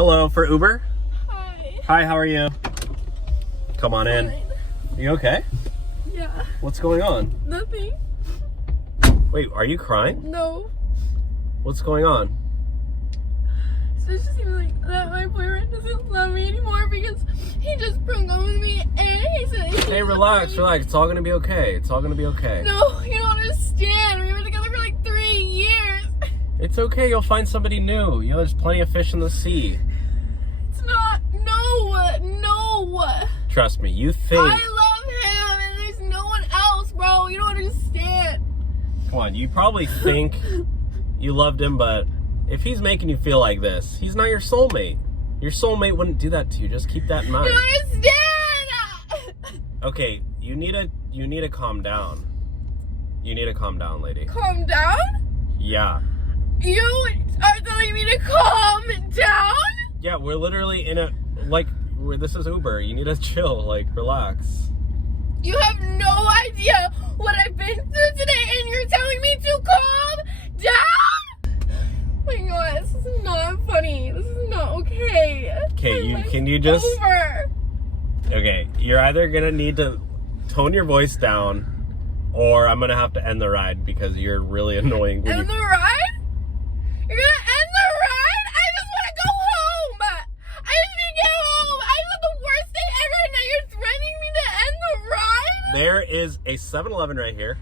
Hello, for Uber? Hi. Hi, how are you? Come on in. Fine. You okay? Yeah. What's going on? Nothing. Wait, are you crying? No. What's going on? So it just seems like that my boyfriend doesn't love me anymore because he just broke up with me and he said Hey, relax. It's all gonna be okay. It's all gonna be okay. No, you don't understand. We were together for like 3 years. It's okay. You'll find somebody new. You know, there's plenty of fish in the sea. It's not. No. Trust me. You think. I love him and there's no one else, bro. You don't understand. Come on. You probably think you loved him, but if he's making you feel like this, he's not your soulmate. Your soulmate wouldn't do that to you. Just keep that in mind. You don't understand. Okay, you need to calm down. You need to calm down, lady. Calm down? Yeah. You are telling me to calm down? Yeah, we're literally in a, this is Uber. You need to chill, relax. You have no idea what I've been through today and you're telling me to calm down? Oh my god, this is not funny. This is not okay. Okay, can you just... Over. Okay, you're either gonna need to tone your voice down, or I'm gonna have to end the ride because you're really annoying. End the ride? You're gonna end the ride? I just wanna go home! I just need to get home! I had the worst day ever and now you're threatening me to end the ride? There is a 7-Eleven right here,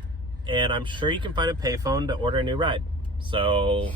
and I'm sure you can find a payphone to order a new ride. So...